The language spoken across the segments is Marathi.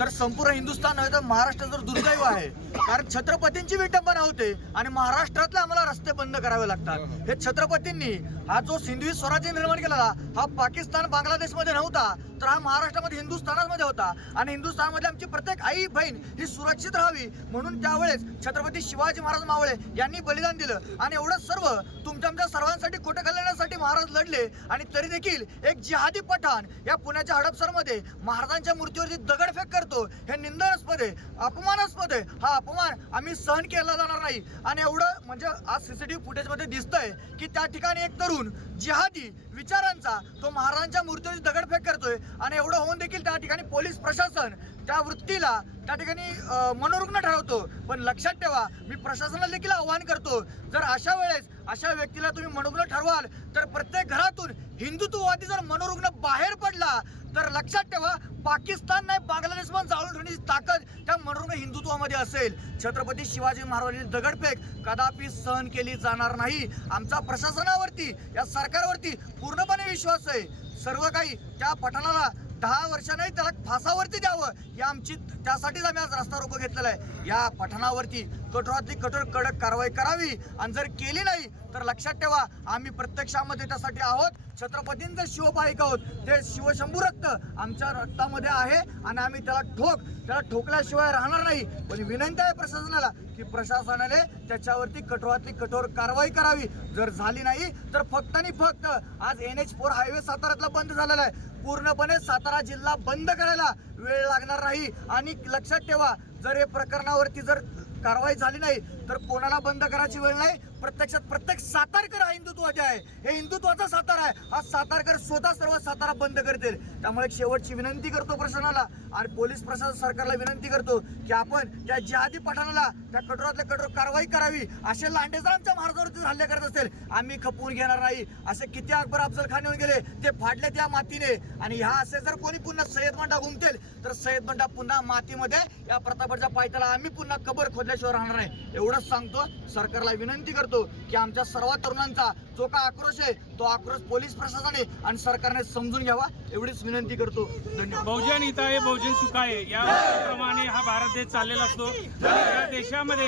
तर संपूर्ण हिंदुस्थान नव्हे तर महाराष्ट्र जर दुर्दैव आहे. कारण छत्रपतींची विटंबना होते आणि महाराष्ट्रातले आम्हाला रस्ते बंद करावे लागतात. हे छत्रपतींनी हा जो सिंधवी स्वराज्य निर्माण केलेला हा पाकिस्तान बांगलादेशमध्ये नव्हता तर हा महाराष्ट्रामध्ये हिंदुस्थानामध्ये होता. आणि हिंदुस्थानमध्ये आमची प्रत्येक आई बहीण ही सुरक्षित राहावी म्हणून त्यावेळेस छत्रपती शिवाजी महाराज मावळे यांनी बलिदान दिलं. आणि एवढं सर्व तुमच्या आमच्या सर्वांसाठी खोटं घालण्यासाठी महाराज लढले. आणि तरी देखील एक जिहादी पठाण या पुण्याच्या हडपसरमध्ये महाराजांच्या मूर्तीवरती दगडफेक करतो. हे निंदनास्पद आहे अपमानास्पद आहे. हा अपमान आम्ही सहन केला जाणार नाही. आणि एवढं म्हणजे आज सी सी टी व्ही फुटेजमध्ये दिसतंय की त्या ठिकाणी एक तरुण जिहादी विचारांचा तो महाराजांच्या मूर्तीची दगडफेक करतोय. आणि एवढं होऊन देखील त्या ठिकाणी पोलीस प्रशासन त्या वृत्तीला त्या ठिकाणी मनोरुग्ण ठरवतो. पण लक्षात ठेवा मी प्रशासनाला देखील आवाहन करतो. जर अशा वेळेस अशा व्यक्तीला तुम्ही मनोरुग्ण ठरवाल तर प्रत्येक घरातून हिंदुत्ववादी जर मनोरुग्ण बाहेर पडला तर लक्षात ठेवा पाकिस्तान नाही बांगलादेश पण जाळून ठेवण्याची ताकद त्या मनोरुग्ण हिंदुत्वामध्ये असेल. छत्रपती शिवाजी महाराजांची दगडफेक कदापि सहन केली जाणार नाही. आमचा प्रशासनावरती या सरकारवरती पूर्णपणे विश्वास आहे. सर्व काही त्या पठाणाला दहा वर्ष त्याला फासावरती द्यावं या आमची त्यासाठीच आम्ही आज रस्ता रोको घेतलेला आहे. या पठाणावरती कठोरातली कठोर कडक कारवाई करावी आणि जर केली नाही तर लक्षात ठेवा आम्ही प्रत्यक्षामध्ये त्यासाठी आहोत. छत्रपतींचं शिवपाईक आहोत ते शिवशंभू रक्त आमच्या रक्तामध्ये आहे आणि आम्ही त्याला ठोक त्याला ठोकल्याशिवाय राहणार नाही. पण विनंती आहे प्रशासनाला की प्रशासनाने त्याच्यावरती कठोरातली कठोर कारवाई करावी. जर झाली नाही तर फक्त आणि फक्त आज एन एच फोर हायवे साताऱ्यातला बंद झालेला आहे. पूर्णपणे सातारा जिल्हा बंद करायला वेळ लागणार नाही. आणि लक्षात ठेवा जर हे प्रकरणावरती जर कारवाई झाली नाही तर कोणाला बंद करायची वेळ नाही. प्रत्यक्षात प्रत्येक सातारकर हा हिंदुत्वाचे आहे. हे हिंदुत्वाचा सातारा आहे. हा सातारकर स्वतः सर्व सातारा बंद करतील. त्यामुळे शेवटची विनंती करतो प्रशासनाला आणि पोलीस प्रशासन सरकारला विनंती करतो की आपण त्या जिहादी पठाणाला त्या कठोरातल्या कठोर कारवाई करावी असे लांडेजा आमच्या महाराजावरती हल्ले करत असेल आम्ही खपवून घेणार नाही. असे किती अकबर अफजल खान येऊन गेले ते फाडले त्या मातीने. आणि ह्या असे जर कोणी पुन्हा सय्यद मंडा घुमतील तर सय्यद मंडा पुन्हा मातीमध्ये या प्रतापच्या पायथ्याला आम्ही पुन्हा कबर खोदल्याशिवाय राहणार नाही. एवढंच सांगतो. सरकारला विनंती करतो. की आमच्या सर्व तरुणांचा जो का आक्रोश आहे तो आक्रोश पोलीस प्रशासनाने आणि सरकारने समजून घ्यावा एवढीच विनंती करतो. धन्यवाद. बहुजन आहे बहुजन सुखाय या प्रमाणे हा भारत देश चाललेला असतो. या देशामध्ये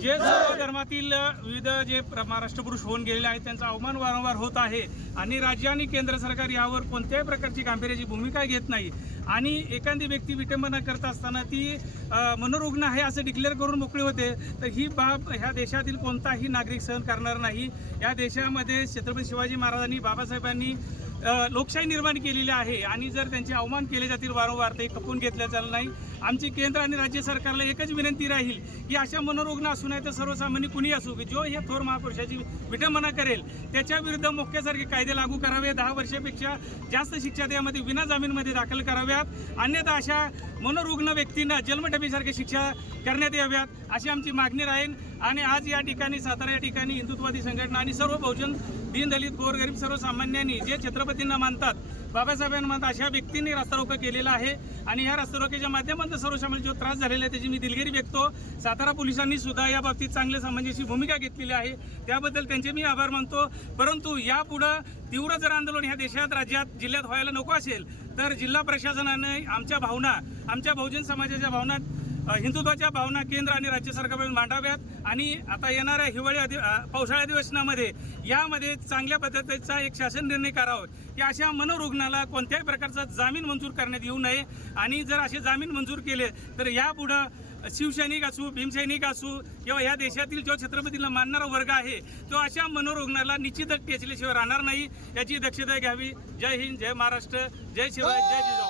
जे सर्व धर्मातील विविध जे प्र- महाराष्ट्र पुरुष होऊन गेलेले आहेत त्यांचा अवमान वारंवार होत आहे. आणि राज्य आणि केंद्र सरकार यावर कोणत्याही प्रकारची गांभीर्याची भूमिका घेत नाही. आणि एखादी व्यक्ती विटंबना करत असताना ती मनोरुग्ण आहे असं डिक्लेअर करून मोकळी होते तर ही बाब ह्या देशातील कोणताही नागरिक सहन करणार नाही. या देशामध्ये छत्रपती शिवाजी महाराजांनी बाबासाहेबांनी लोकशाही निर्माण केलेली आहे आणि जर त्यांचे अवमान केले जातील वारंवार ते खपून घेतलं जाणार नाही. आमची केंद्र आणि राज्य सरकारला एकच विनंती राहील की अशा मनोरुग्ण असू नाही तर सर्वसामान्य कुणी असू की जो या थोर महापुरुषाची विटंबना करेल त्याच्या विरुद्ध मोक्यासारखे कायदे लागू करावे. दहा वर्षापेक्षा जास्त शिक्षा त्यामध्ये विना जामीनमध्ये दाखल कराव्यात. अन्यथा अशा मनोरुग्ण व्यक्तींना जन्मठेपीसारखी शिक्षा करण्यात याव्यात अशी आमची मागणी राहील. आणि आज या ठिकाणी सातारा या ठिकाणी हिंदुत्ववादी संघटना आणि सर्व बहुजन दीनदलित गोरगरीब सर्वसामान्यांनी जे छत्रपतींना मानतात बाबासाहेबांना मानतात अशा व्यक्तींनी रस्तारोको केलेला आहे. आणि ह्या रस्ता रोक्याच्या माध्यमातून सर्वसामान्य जो त्रास झालेला आहे त्याची मी दिलगिरी व्यक्तो सातारा पोलिसांनी सुद्धा या बाबतीत चांगल्या सामंजस्य भूमिका घेतलेली आहे. त्याबद्दल त्यांचे मी आभार मानतो. परंतु यापुढं तीव्र जर आंदोलन ह्या देशात राज्यात जिल्ह्यात व्हायला नको असेल तर जिल्हा प्रशासनाने आमच्या भावना आमच्या बहुजन समाजाच्या भावना हिंदुत्वाच्या भावना केंद्र आणि राज्य सरकारमध्ये मांडाव्यात. आणि आता येणाऱ्या हिवाळी अधि पावसाळ्या पावसाळी अधिवेशनामध्ये यामध्ये चांगल्या पद्धतीचा एक शासन निर्णय करावा हो. की अशा मनोरुग्णाला कोणत्याही प्रकारचा जामीन मंजूर करण्यात येऊ नये. आणि जर असे जामीन मंजूर केले तर यापुढं शिवसैनिक असू भीमसैनिक असू किंवा या देशातील जो छत्रपतीला मानणारा वर्ग आहे तो अशा मनोरुग्णाला निश्चितच टेचल्याशिवाय राहणार नाही. याची दक्षता घ्यावी. जय हिंद जय महाराष्ट्र. जय शिवाय जय जिजाऊ.